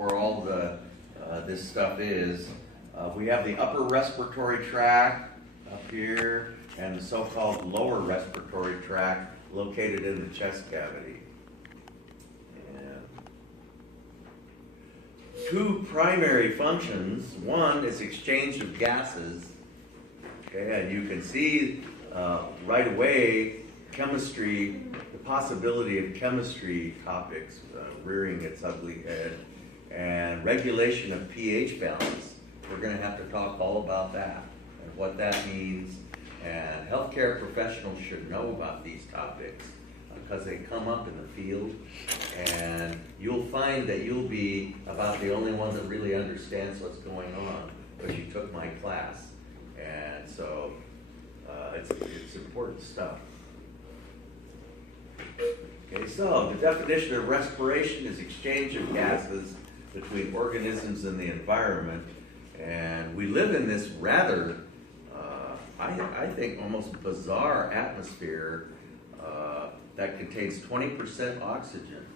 where all the this stuff is. We have the upper respiratory tract up here, and the so-called lower respiratory tract located in the chest cavity. And two primary functions. One is exchange of gases. Okay, and you can see right away chemistry, the possibility of chemistry topics rearing its ugly head, and regulation of pH balance. We're going to have to talk all about that and what that means. And healthcare professionals should know about these topics because they come up in the field, and you'll find that you'll be about the only one that really understands what's going on because you took my class. And so it's important stuff. Okay, so the definition of respiration is exchange of gases between organisms and the environment. And we live in this rather, I think, almost bizarre atmosphere that contains 20% oxygen,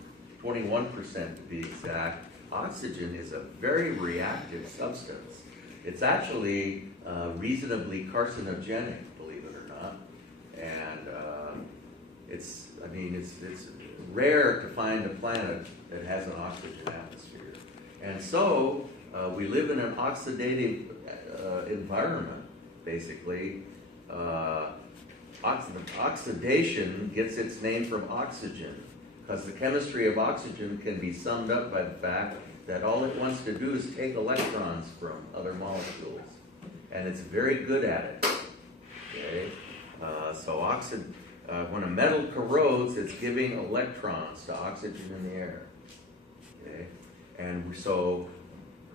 21% to be exact. Oxygen is a very reactive substance. It's actually reasonably carcinogenic, believe it or not. And it's rare to find a planet that has an oxygen atmosphere. And so we live in an oxidative environment, basically. Oxidation gets its name from oxygen, because the chemistry of oxygen can be summed up by the fact that all it wants to do is take electrons from other molecules, and it's very good at it. Okay, so when a metal corrodes, it's giving electrons to oxygen in the air. Okay, and so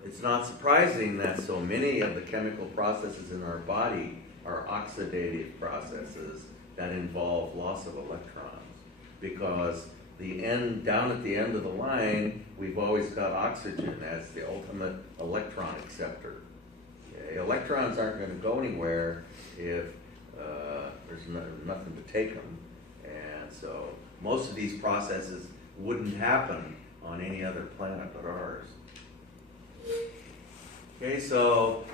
it's not surprising that so many of the chemical processes in our body are oxidative processes that involve loss of electrons, because down at the end of the line, we've always got oxygen as the ultimate electron acceptor. Okay? Electrons aren't going to go anywhere if there's nothing to take them, and so most of these processes wouldn't happen on any other planet but ours. Okay, so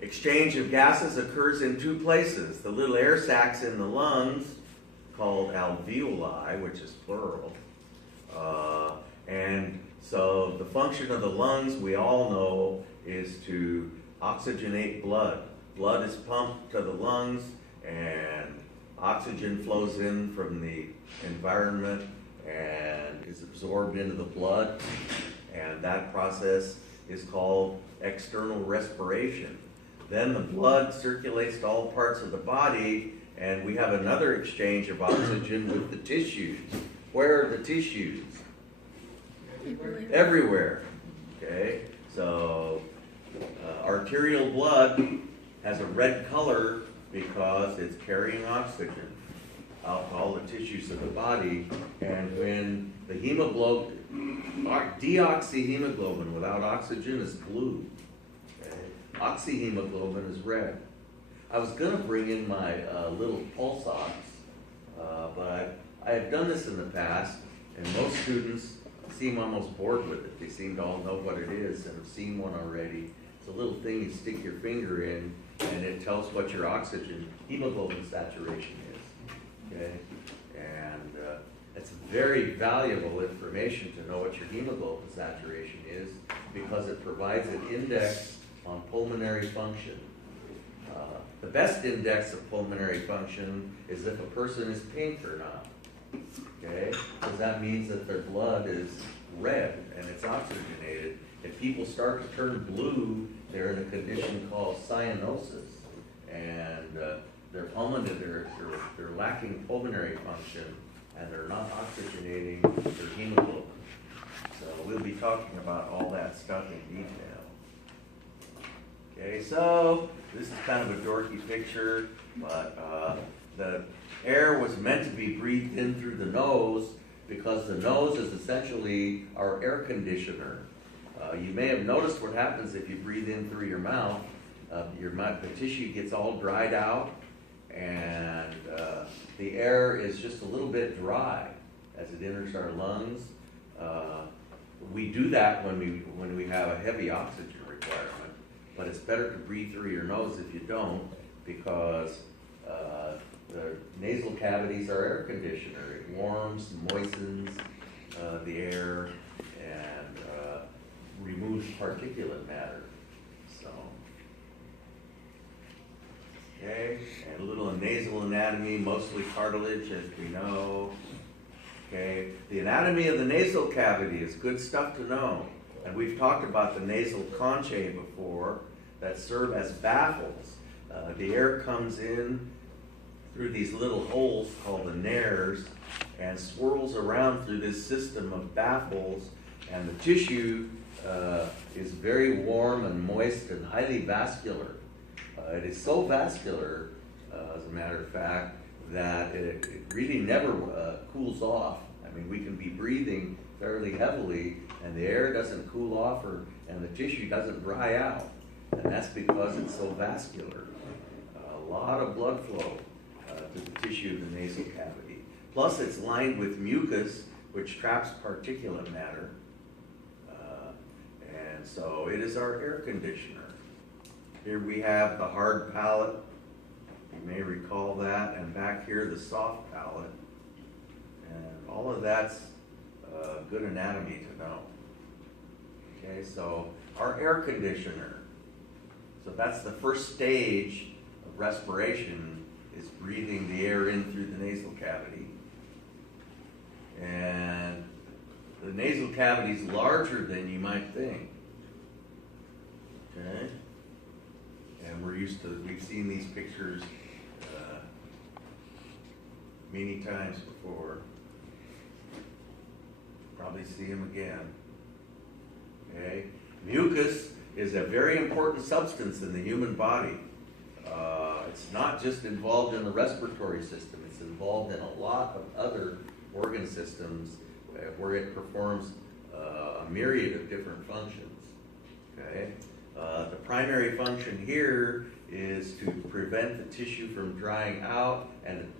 exchange of gases occurs in two places. The little air sacs in the lungs, called alveoli, which is plural. And so the function of the lungs, we all know, is to oxygenate blood. Blood is pumped to the lungs, and oxygen flows in from the environment and is absorbed into the blood. And that process is called external respiration. Then the blood circulates to all parts of the body, and we have another exchange of oxygen with the tissues. Where are the tissues? Everywhere. Okay, so arterial blood has a red color because it's carrying oxygen out to all the tissues of the body. And when the hemoglobin, deoxyhemoglobin without oxygen is blue. Okay? Oxyhemoglobin is red. I was going to bring in my little pulse ox, but I have done this in the past, and most students seem almost bored with it. They seem to all know what it is and have seen one already. It's a little thing you stick your finger in, and it tells what your oxygen hemoglobin saturation is. Okay, and it's very valuable information to know what your hemoglobin saturation is, because it provides an index on pulmonary function. The best index of pulmonary function is if a person is pink or not. Okay, because that means that their blood is red and it's oxygenated. If people start to turn blue, they're in a condition called cyanosis, and they're lacking pulmonary function, and they're not oxygenating their hemoglobin. So we'll be talking about all that stuff in detail. Okay, so this is kind of a dorky picture, but the air was meant to be breathed in through the nose, because the nose is essentially our air conditioner. You may have noticed what happens if you breathe in through your mouth. The tissue gets all dried out, and the air is just a little bit dry as it enters our lungs. we do that when we have a heavy oxygen requirement, but it's better to breathe through your nose if you don't, because the nasal cavities are air conditioner. It warms, moistens the air, and removes particulate matter. So, okay, and a little nasal anatomy, mostly cartilage, as we know. Okay, the anatomy of the nasal cavity is good stuff to know. And we've talked about the nasal conchae before that serve as baffles. The air comes in through these little holes called the nares and swirls around through this system of baffles, and the tissue is very warm and moist and highly vascular. It is so vascular, as a matter of fact, that it really never cools off. I mean, we can be breathing fairly heavily and the air doesn't cool off and the tissue doesn't dry out. And that's because it's so vascular. A lot of blood flow to the tissue of the nasal cavity. Plus it's lined with mucus, which traps particulate matter. And so it is our air conditioner. Here we have the hard palate. You may recall that, and back here the soft palate, and all of that's good anatomy to know. Okay, so our air conditioner. So that's the first stage of respiration, is breathing the air in through the nasal cavity. And the nasal cavity is larger than you might think. Okay, and we've seen these pictures many times before. Probably see them again. Okay, mucus is a very important substance in the human body. It's not just involved in the respiratory system, it's involved in a lot of other organ systems where it performs a myriad of different functions. Okay, the primary function here is to prevent the tissue from drying out and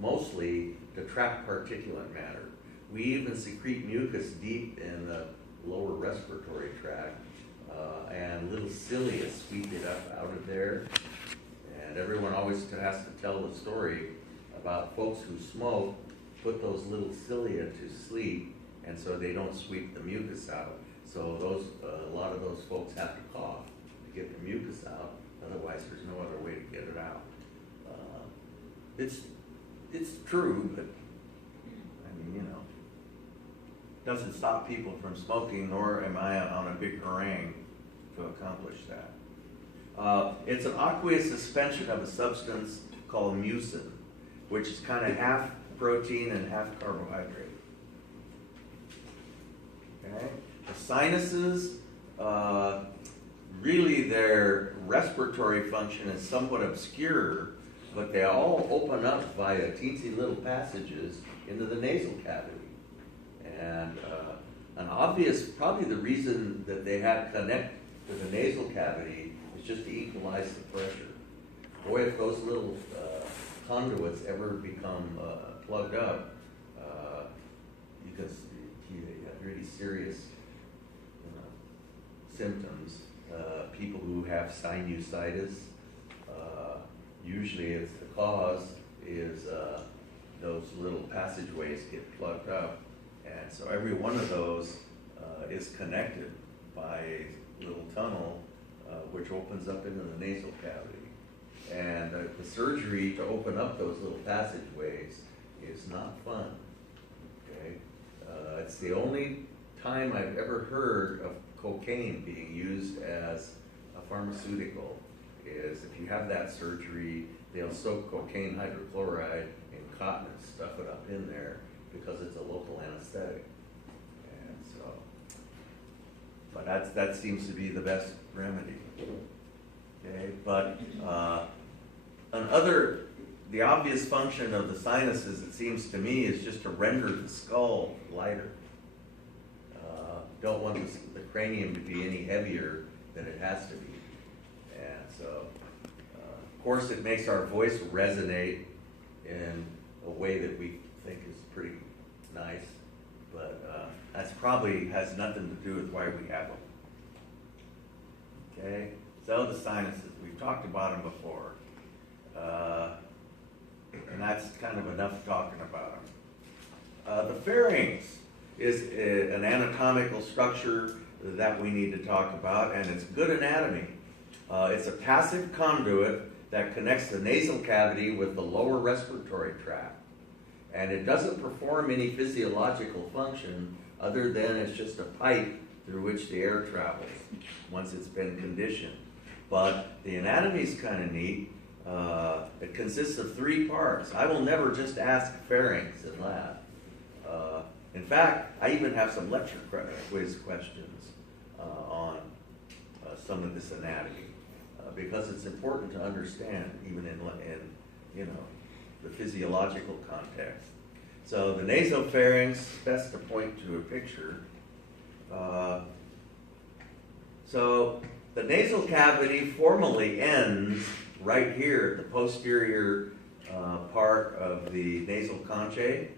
mostly to trap particulate matter. We even secrete mucus deep in the lower respiratory tract, and little cilia sweep it up out of there. And everyone always has to tell the story about folks who smoke, put those little cilia to sleep, and so they don't sweep the mucus out. So a lot of those folks have to cough to get the mucus out. Otherwise, there's no other way to get it out. It's true, but I mean, you know, doesn't stop people from smoking, nor am I on a big harangue to accomplish that. It's an aqueous suspension of a substance called mucin, which is kind of half protein and half carbohydrate. Okay? The sinuses, really their respiratory function is somewhat obscure, but they all open up via teensy little passages into the nasal cavity. And an obvious, probably the reason that they have connect to the nasal cavity is just to equalize the pressure. Boy, if those little conduits ever become plugged up, because you have really serious symptoms. People who have sinusitis, usually it's the cause is those little passageways get plugged up, and so every one of those is connected by a little tunnel which opens up into the nasal cavity. And the surgery to open up those little passageways is not fun. Okay, it's the only time I've ever heard of cocaine being used as a pharmaceutical. Is if you have that surgery, they'll soak cocaine hydrochloride in cotton and stuff it up in there because it's a local anesthetic. And so, but that seems to be the best remedy. Okay, but the obvious function of the sinuses, it seems to me, is just to render the skull lighter. Don't want the cranium to be any heavier than it has to be. And so, of course, it makes our voice resonate in a way that we think is pretty nice, but that's probably has nothing to do with why we have them. Okay, so the sinuses, we've talked about them before. And that's kind of enough talking about them. The pharynx is an anatomical structure that we need to talk about, and it's good anatomy. It's a passive conduit that connects the nasal cavity with the lower respiratory tract. And it doesn't perform any physiological function other than it's just a pipe through which the air travels once it's been conditioned. But the anatomy is kind of neat. It consists of 3 parts. I will never just ask pharynx in lab. In fact, I even have some lecture quiz questions on some of this anatomy because it's important to understand even in you know, the physiological context. So the nasopharynx, best to point to a picture. So the nasal cavity formally ends right here at the posterior part of the nasal conchae,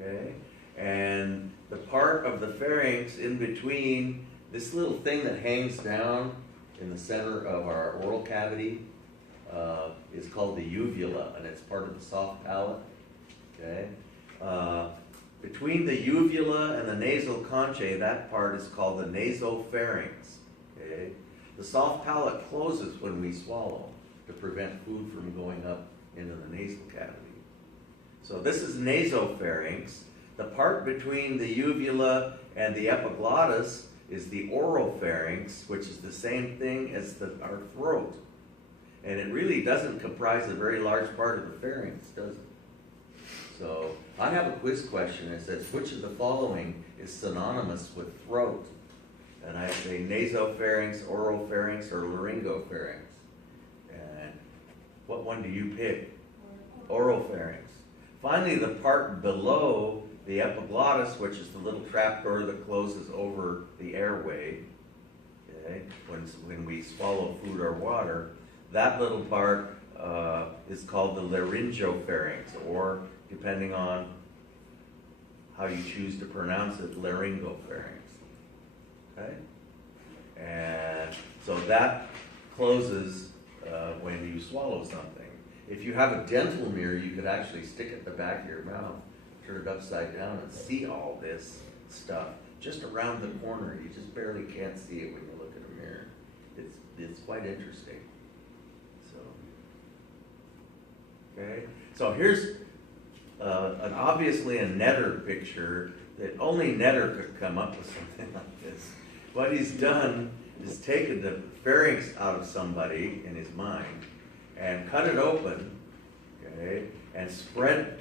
okay? And the part of the pharynx in between this little thing that hangs down in the center of our oral cavity is called the uvula, and it's part of the soft palate, okay? Between the uvula and the nasal conchae, that part is called the nasopharynx, okay? The soft palate closes when we swallow to prevent food from going up into the nasal cavity. So this is nasopharynx. The part between the uvula and the epiglottis is the oropharynx, which is the same thing as our throat. And it really doesn't comprise a very large part of the pharynx, does it? So I have a quiz question that says, which of the following is synonymous with throat? And I say nasopharynx, oropharynx, or laryngopharynx. And what one do you pick? Oropharynx. Finally, the part below the epiglottis, which is the little trapdoor that closes over the airway, okay, when we swallow food or water, that little part is called the laryngopharynx, or depending on how you choose to pronounce it, laryngopharynx. Okay? And so that closes when you swallow something. If you have a dental mirror, you could actually stick it in the back of your mouth, turn it upside down, and see all this stuff just around the corner. You just barely can't see it when you look at a mirror. It's quite interesting. So, okay. So here's obviously a Netter picture that only Netter could come up with something like this. What he's done is taken the pharynx out of somebody in his mind and cut it open, okay, and spread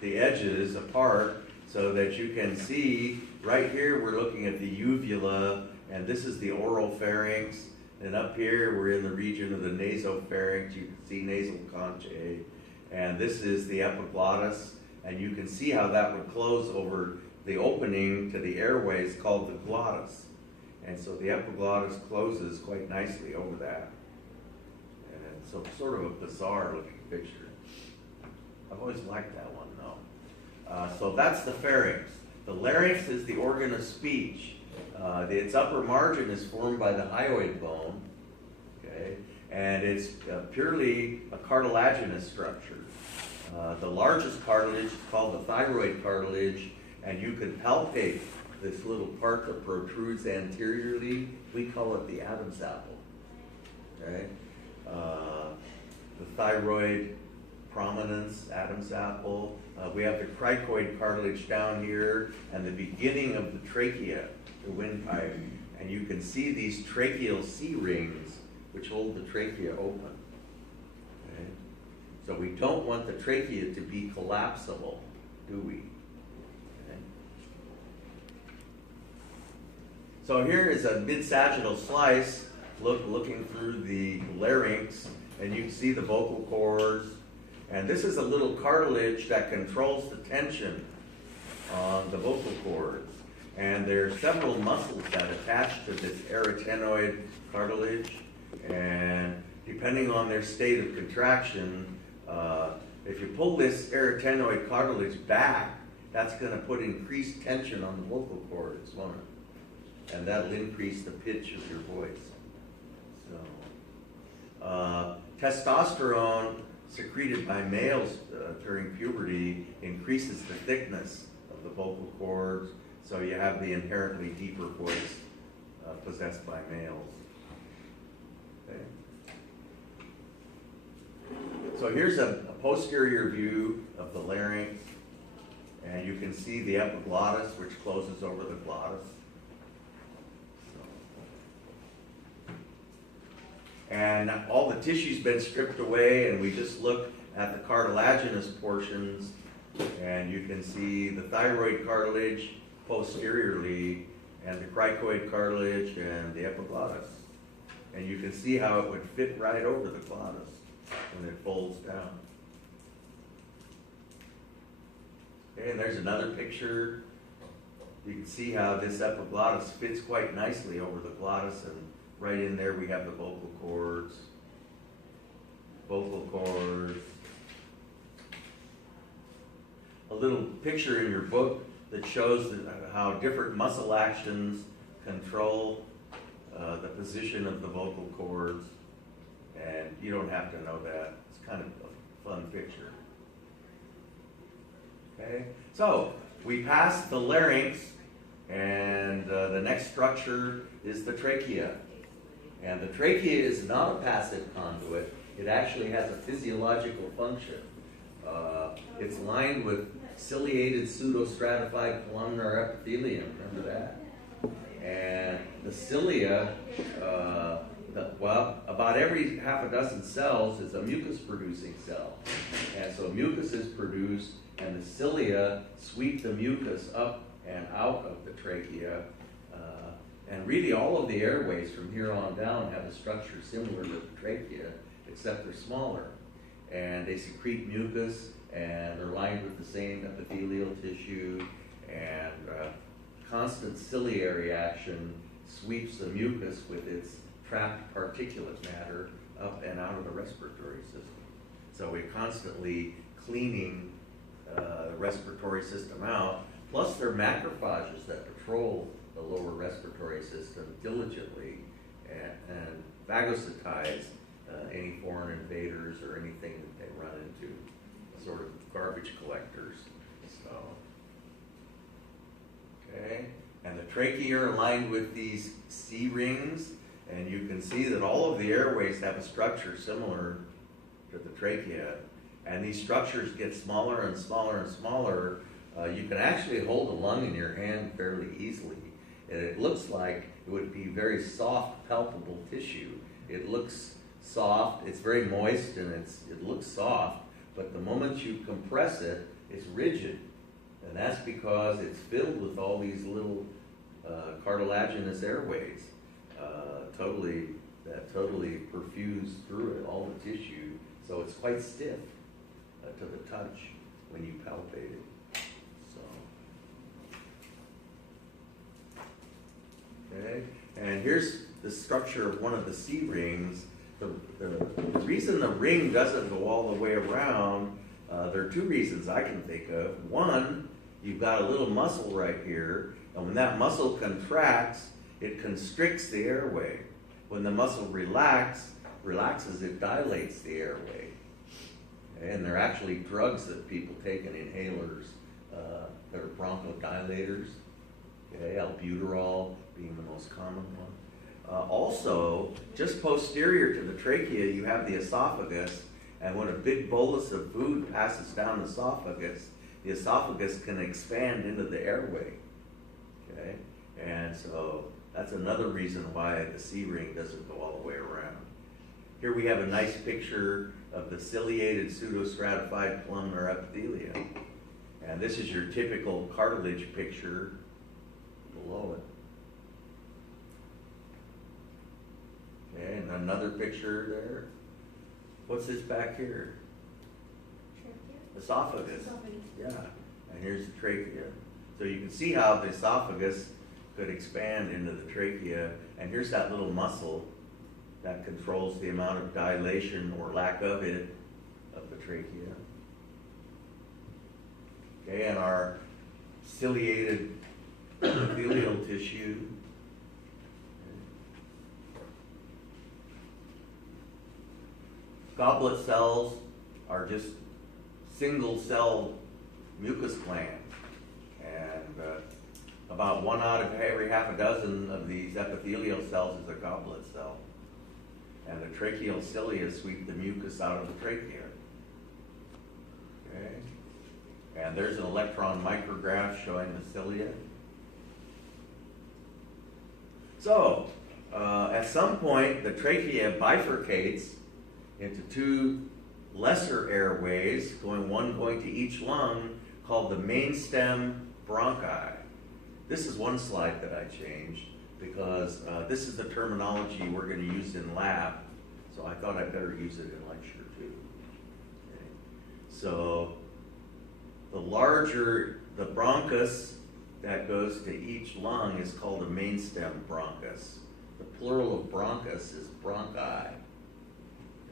the edges apart so that you can see right here we're looking at the uvula, and this is the oropharynx, and up here we're in the region of the nasopharynx. You can see nasal conchae, and this is the epiglottis, and you can see how that would close over the opening to the airways called the glottis. And so the epiglottis closes quite nicely over that. And so sort of a bizarre looking picture. I've always liked that one though. So that's the pharynx. The larynx is the organ of speech. Its upper margin is formed by the hyoid bone, okay? And it's purely a cartilaginous structure. The largest cartilage is called the thyroid cartilage, and you can palpate this little part that protrudes anteriorly. We call it the Adam's apple, okay? The thyroid prominence, Adam's apple. We have the cricoid cartilage down here, and the beginning of the trachea, the windpipe, and you can see these tracheal C-rings which hold the trachea open. Okay? So we don't want the trachea to be collapsible, do we? Okay. So here is a mid-sagittal slice looking through the larynx, and you can see the vocal cords, and this is a little cartilage that controls the tension on the vocal cords. And there are several muscles that attach to this arytenoid cartilage, and depending on their state of contraction, if you pull this arytenoid cartilage back, that's gonna put increased tension on the vocal cords, won't it? And that'll increase the pitch of your voice. So, testosterone secreted by males during puberty increases the thickness of the vocal cords, so you have the inherently deeper voice possessed by males. Okay. So here's a posterior view of the larynx, and you can see the epiglottis, which closes over the glottis. And all the tissue's been stripped away, and we just look at the cartilaginous portions, and you can see the thyroid cartilage posteriorly, and the cricoid cartilage, and the epiglottis. And you can see how it would fit right over the glottis when it folds down. Okay, and there's another picture. You can see how this epiglottis fits quite nicely over the glottis, and right in there we have the vocal cords. Vocal cords. A little picture in your book that shows how different muscle actions control the position of the vocal cords. And you don't have to know that. It's kind of a fun picture. Okay, so we passed the larynx, and the next structure is the trachea. And the trachea is not a passive conduit. It actually has a physiological function. It's lined with ciliated pseudostratified columnar epithelium. Remember that? And the cilia, about every half a dozen cells is a mucus-producing cell. And so mucus is produced, and the cilia sweep the mucus up and out of the trachea. And really all of the airways from here on down have a structure similar to the trachea, except they're smaller. And they secrete mucus, and they're lined with the same epithelial tissue, and constant ciliary action sweeps the mucus with its trapped particulate matter up and out of the respiratory system. So we're constantly cleaning the respiratory system out. Plus there are macrophages that patrol the lower respiratory system diligently and phagocytize any foreign invaders or anything that they run into, sort of garbage collectors. So, okay, and the trachea are lined with these C rings, and you can see that all of the airways have a structure similar to the trachea, and these structures get smaller and smaller and smaller. You can actually hold a lung in your hand fairly easily, and it looks like it would be very soft, palpable tissue. It looks soft, it's very moist, and it looks soft, but the moment you compress it, it's rigid. And that's because it's filled with all these little cartilaginous airways, totally perfused through it, all the tissue, so it's quite stiff to the touch when you palpate it. Okay, and here's the structure of one of the C rings. The reason the ring doesn't go all the way around, there are two reasons I can think of. One, you've got a little muscle right here, and when that muscle contracts, it constricts the airway. When the muscle relaxes, it dilates the airway. Okay? And there are actually drugs that people take in inhalers that are bronchodilators. Okay? Albuterol being the most common one. Also, just posterior to the trachea, you have the esophagus, and when a big bolus of food passes down the esophagus can expand into the airway. Okay, and so that's another reason why the C ring doesn't go all the way around. Here we have a nice picture of the ciliated pseudostratified columnar epithelium, and this is your typical cartilage picture below it. Okay, and another picture there. What's this back here? Trachea? Esophagus. Yeah, and here's the trachea. So you can see how the esophagus could expand into the trachea, and here's that little muscle that controls the amount of dilation or lack of it of the trachea. Okay, and our ciliated epithelial tissue. Goblet cells are just single cell mucus glands, and about 1 out of every half a dozen of these epithelial cells is a goblet cell. And the tracheal cilia sweep the mucus out of the trachea. Okay? And there's an electron micrograph showing the cilia. So, at some point, the trachea bifurcates into two lesser airways, one going to each lung, called the main stem bronchi. This is one slide that I changed because this is the terminology we're going to use in lab, so I thought I'd better use it in lecture too. Okay. So the larger the bronchus that goes to each lung is called a main stem bronchus. The plural of bronchus is bronchi.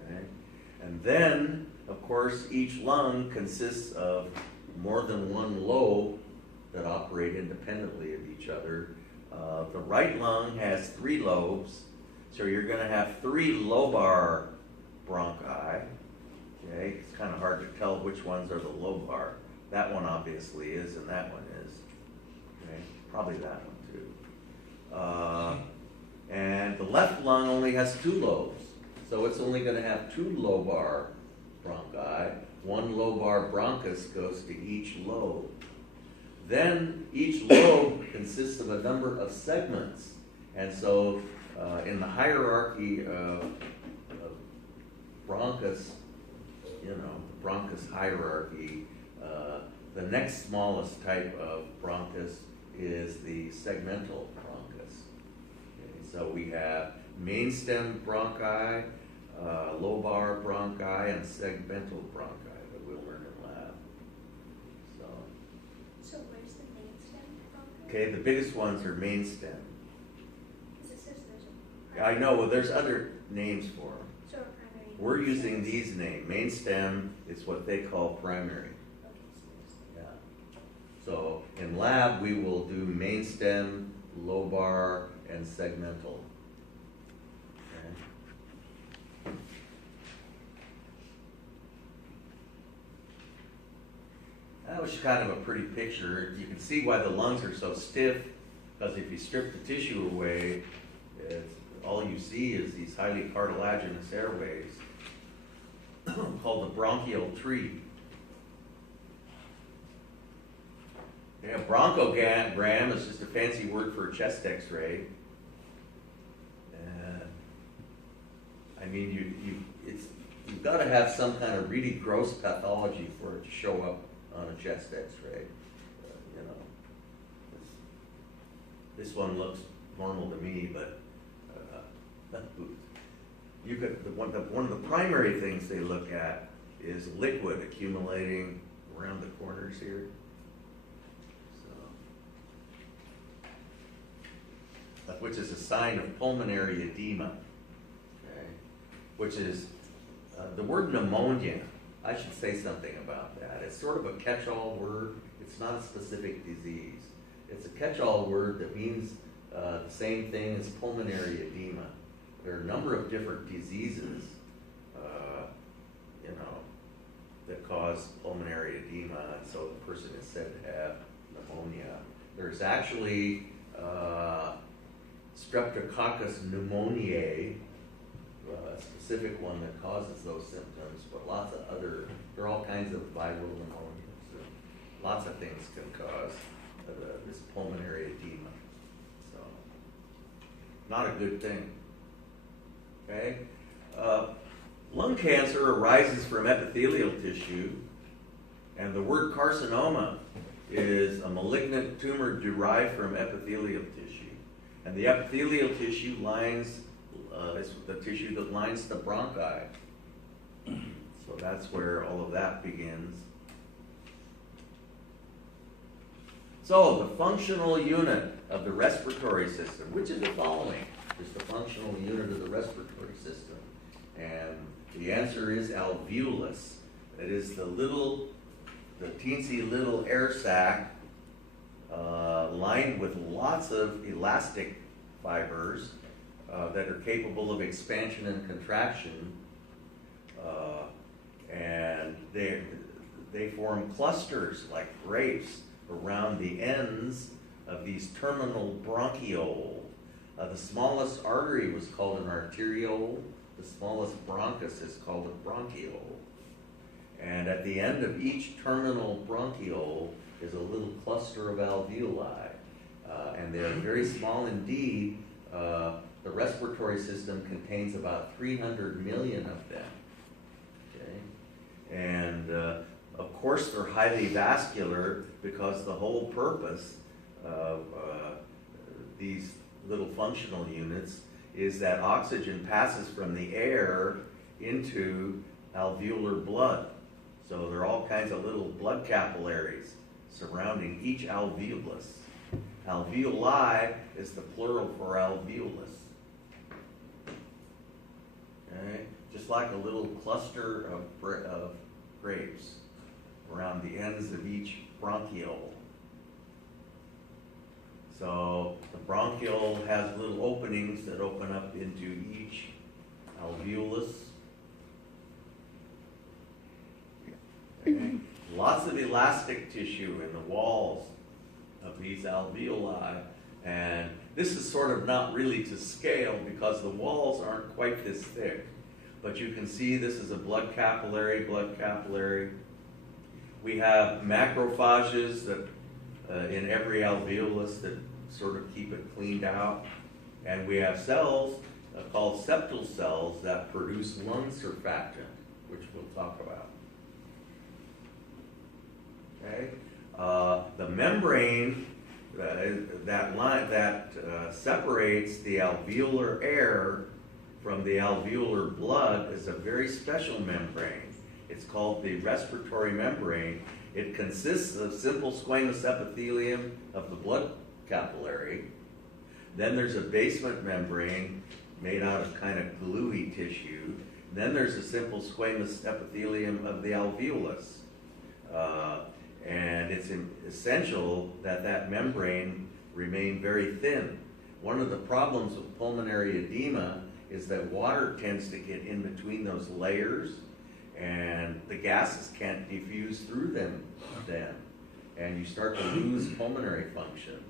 Okay? And then, of course, each lung consists of more than one lobe that operate independently of each other. The right lung has 3 lobes, so you're going to have 3 lobar bronchi. Okay, it's kind of hard to tell which ones are the lobar. That one obviously is, and that one is. Okay, probably that one too. And the left lung only has 2 lobes, so it's only going to have 2 lobar bronchi. 1 lobar bronchus goes to each lobe. Then each lobe consists of a number of segments, and so in the hierarchy of bronchus, bronchus hierarchy, the next smallest type of bronchus is the segmental bronchus. Okay, so we have main stem bronchi, lobar bronchi, and segmental bronchi that we'll learn in lab. So where's the main stem bronchi? Okay, the biggest ones are main stem. Because it says there's a I know, well, there's other names for them. So a primary. We're using these names. Main stem is what they call primary. Okay, so Yeah. So in lab, we will do main stem, lobar, and segmental. Okay. That was kind of a pretty picture. You can see why the lungs are so stiff, because if you strip the tissue away, all you see is these highly cartilaginous airways called the bronchial tree. Yeah, bronchogram is just a fancy word for a chest X-ray. I mean, you've got to have some kind of really gross pathology for it to show up on a chest X-ray. This one looks normal to me, but one of the primary things they look at is liquid accumulating around the corners here. Which is a sign of pulmonary edema. Okay, which is the word pneumonia. I should say something about that. It's sort of a catch-all word. It's not a specific disease. It's a catch-all word that means the same thing as pulmonary edema. There are a number of different diseases, that cause pulmonary edema, and so the person is said to have pneumonia. There's actually Streptococcus pneumoniae, a specific one that causes those symptoms, but lots of there are all kinds of viral pneumonias. So lots of things can cause this pulmonary edema. So, not a good thing. Okay? Lung cancer arises from epithelial tissue, and the word carcinoma is a malignant tumor derived from epithelial tissue. And the epithelial tissue is the tissue that lines the bronchi. So that's where all of that begins. So the functional unit of the respiratory system, which is the following, is the functional unit of the respiratory system. And the answer is alveolus. It is the teensy little air sac lined with lots of elastic fibers that are capable of expansion and contraction, and they form clusters like grapes around the ends of these terminal bronchioles. The smallest artery was called an arteriole. The smallest bronchus is called a bronchiole. And at the end of each terminal bronchiole is a little cluster of alveoli. And they're very small indeed. The respiratory system contains about 300 million of them. Okay? And of course they're highly vascular because the whole purpose of these little functional units is that oxygen passes from the air into alveolar blood. So there are all kinds of little blood capillaries surrounding each alveolus. Alveoli is the plural for alveolus. Okay? Just like a little cluster of grapes around the ends of each bronchiole. So the bronchiole has little openings that open up into each alveolus. Okay. Lots of elastic tissue in the walls of these alveoli, and this is sort of not really to scale because the walls aren't quite this thick. But you can see this is a blood capillary. We have macrophages that in every alveolus that sort of keep it cleaned out. And we have cells called septal cells that produce lung surfactant, which we'll talk about. Okay? The membrane that separates the alveolar air from the alveolar blood is a very special membrane. It's called the respiratory membrane. It consists of simple squamous epithelium of the blood capillary. Then there's a basement membrane made out of kind of gluey tissue. Then there's a simple squamous epithelium of the alveolus. And it's essential that that membrane remain very thin. One of the problems with pulmonary edema is that water tends to get in between those layers, and the gases can't diffuse through them then. And you start to lose pulmonary function.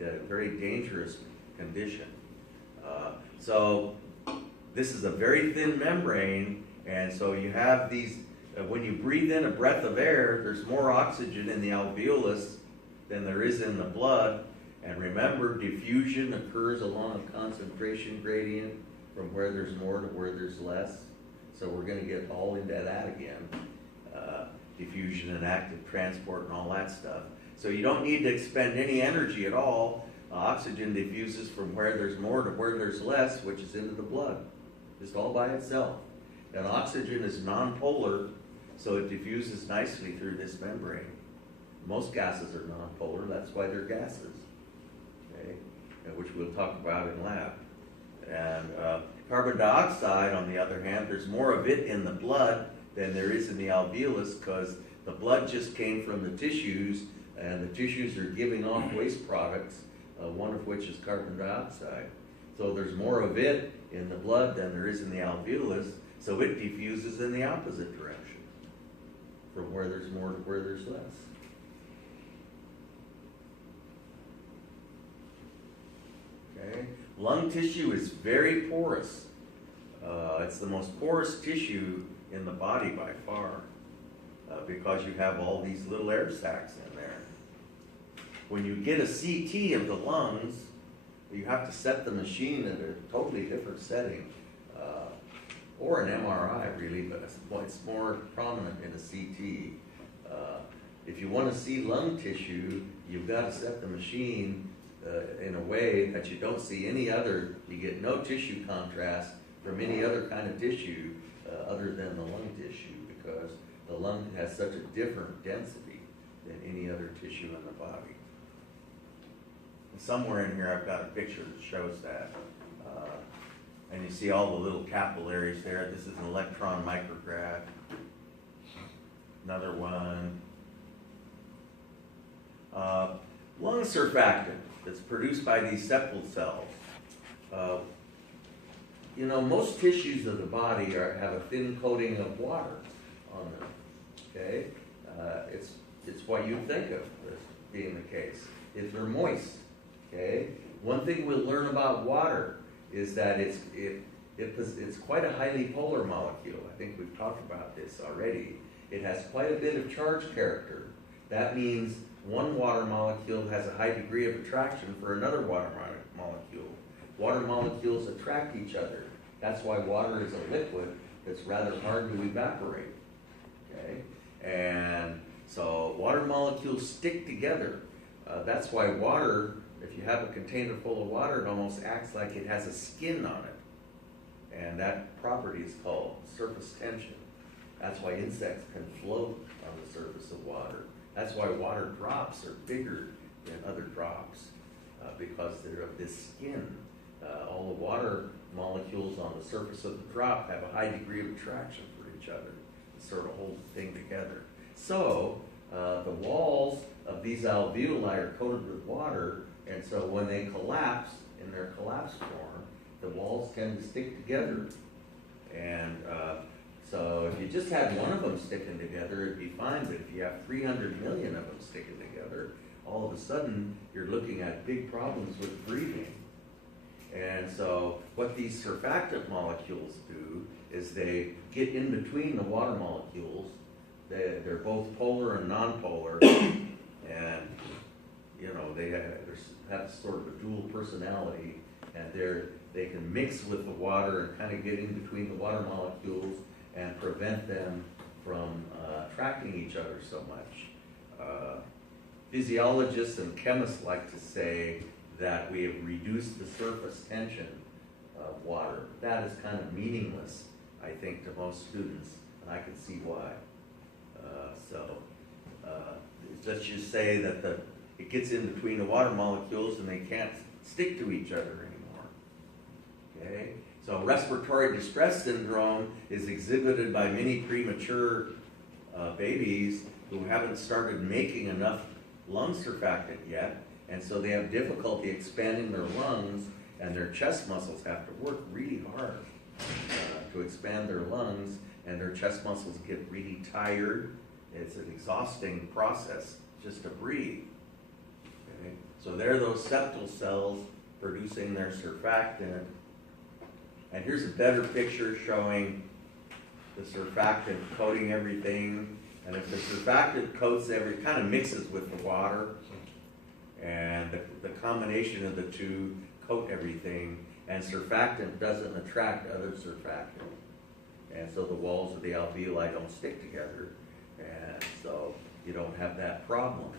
A very dangerous condition. So this is a very thin membrane, and so you have these, when you breathe in a breath of air, there's more oxygen in the alveolus than there is in the blood. And remember, diffusion occurs along a concentration gradient from where there's more to where there's less. So we're going to get all into that again. Diffusion and active transport and all that stuff. So you don't need to expend any energy at all. Oxygen diffuses from where there's more to where there's less, which is into the blood, just all by itself. And oxygen is nonpolar, so it diffuses nicely through this membrane. Most gases are nonpolar, that's why they're gases, okay? Which we'll talk about in lab. And carbon dioxide, on the other hand, there's more of it in the blood than there is in the alveolus because the blood just came from the tissues, and the tissues are giving off waste products, one of which is carbon dioxide. So there's more of it in the blood than there is in the alveolus, so it diffuses in the opposite direction, from where there's more to where there's less. Okay. Lung tissue is very porous. It's the most porous tissue in the body by far because you have all these little air sacs in there. When you get a CT of the lungs, you have to set the machine at a totally different setting, or an MRI really, but it's more prominent in a CT. If you want to see lung tissue, you've got to set the machine in a way that you don't see any other, you get no tissue contrast from any other kind of tissue other than the lung tissue, because the lung has such a different density than any other tissue in the body. And somewhere in here I've got a picture that shows that. And you see all the little capillaries there. This is an electron micrograph. Another one. Lung surfactant that's produced by these septal cells. Most tissues of the body have a thin coating of water on them. Okay, it's what you think of as being the case. If they're moist. Okay, one thing we'll learn about water is that it's quite a highly polar molecule. I think we've talked about this already. It has quite a bit of charge character. That means one water molecule has a high degree of attraction for another water molecule. Water molecules attract each other. That's why water is a liquid that's rather hard to evaporate. Okay? And so water molecules stick together. That's why water, if you have a container full of water, it almost acts like it has a skin on it. And that property is called surface tension. That's why insects can float on the surface of water. That's why water drops are bigger than other drops, because they're of this skin. All the water molecules on the surface of the drop have a high degree of attraction for each other to sort of hold the thing together. So the walls of these alveoli are coated with water, and so when they collapse in their collapse form, the walls tend to stick together. And so if you just had one of them sticking together, it'd be fine, but if you have 300 million of them sticking together, all of a sudden you're looking at big problems with breathing. And so what these surfactant molecules do is they get in between the water molecules. They're both polar and nonpolar, and they have sort of a dual personality, and they can mix with the water and kind of get in between the water molecules and prevent them from attracting each other so much. Physiologists and chemists like to say that we have reduced the surface tension of water. That is kind of meaningless, I think, to most students, and I can see why. Let's just say that it gets in between the water molecules and they can't stick to each other anymore. Okay? So respiratory distress syndrome is exhibited by many premature babies who haven't started making enough lung surfactant yet, and so they have difficulty expanding their lungs, and their chest muscles have to work really hard to expand their lungs, and their chest muscles get really tired. It's an exhausting process just to breathe. Okay? So there are those septal cells producing their surfactant. And here's a better picture showing the surfactant coating everything. And if the surfactant coats kind of mixes with the water, and the combination of the two coat everything, and surfactant doesn't attract other surfactant. And so the walls of the alveoli don't stick together, and so you don't have that problem.